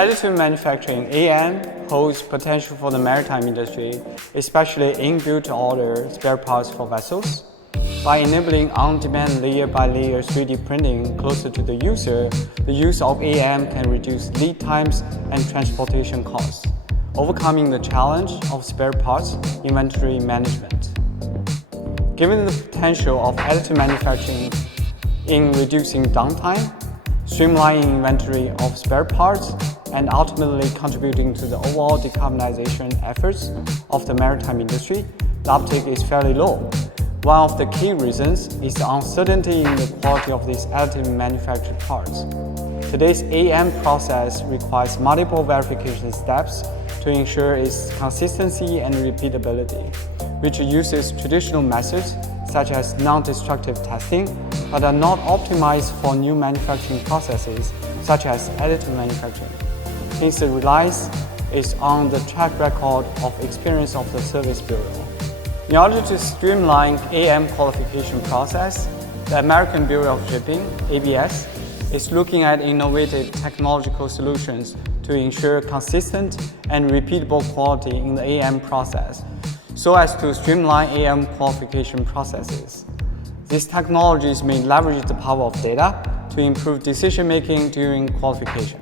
Additive manufacturing (AM) holds potential for the maritime industry, especially in built-to-order spare parts for vessels. By enabling on-demand layer-by-layer 3D printing closer to the user, the use of AM can reduce lead times and transportation costs, overcoming the challenge of spare parts inventory management. Given the potential of additive manufacturing in reducing downtime, streamlining inventory of spare parts, and ultimately contributing to the overall decarbonization efforts of the maritime industry, the uptake is fairly low. One of the key reasons is the uncertainty in the quality of these additive manufactured parts. Today's AM process requires multiple verification steps to ensure its consistency and repeatability, which uses traditional methods such as non-destructive testing, but are not optimized for new manufacturing processes such as additive manufacturing. Hence, it relies on the track record of experience of the service bureau. In order to streamline AM qualification process, the American Bureau of Shipping, ABS, is looking at innovative technological solutions to ensure consistent and repeatable quality in the AM process, so as to streamline AM qualification processes. These technologies may leverage the power of data to improve decision-making during qualification.